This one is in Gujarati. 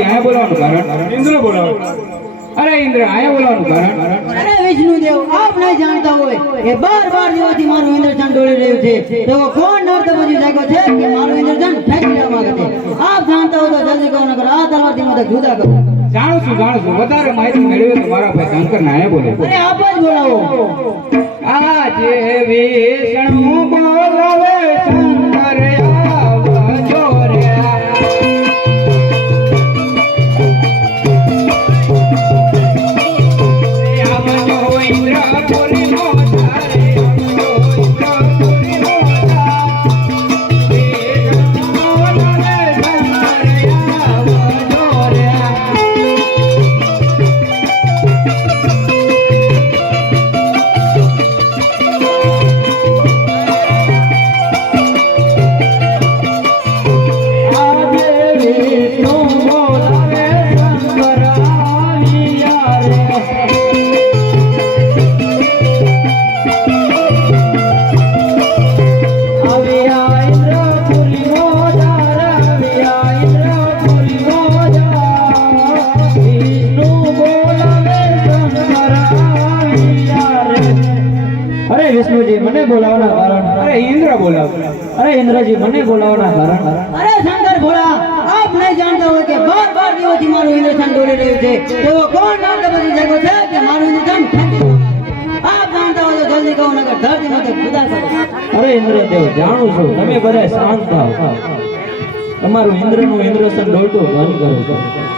માહિતી આયા બોલાવવાનું કારણ ઇન્દ્ર બોલાવો અરે ઇન્દ્ર આયા બોલાવવાનું કારણ અરે વિષ્ણુ દેવ આપ નહીં જાણતા હોય કે 12 દિવસથી મારું ઇન્દ્રચંડ ડોળી રહ્યું છે તો કોણ નર્ત બજી જાગ્યો છે કે મારું ઇન્દ્રચંડ ફેંકી દેવા માંગે છે આપ જાણતા હો તો જલ્દી કહો નકર આ તલવારથી મને જુદા કરો જાણું છું વધારે માહિતી મેળવે તો મારા ભાઈ શંકર ને આયા બોલે અરે આપ જ બોલાવો આજે વિષ્ણુ બોલાવે શંકર આવજો રે વિષ્ણુજી મને બોલાવવાના કારણ અરે ઇન્દ્ર બોલાવ અરે ઇન્દ્રજી મને બોલાવવાના કારણ અરે શંકર ભોળા આપ નહીં જાણતા હોય કે 12 દિવસથી મારું ઇન્દ્રચંડ ડોળી રહ્યું છે તો કોણ નામ બધી જાગો છે કે મારું ઇન્દ્રચંડ આપ જાણતા હોય તો જલ્દી કહો નકર ધરતી માથે ખુદા કરો અરે ઇન્દ્રદેવ જાણું છું તમે બધા શાંત થાઓ તમારું ઇન્દ્રનું ઇન્દ્રચંડ ડોળતું બંધ કરો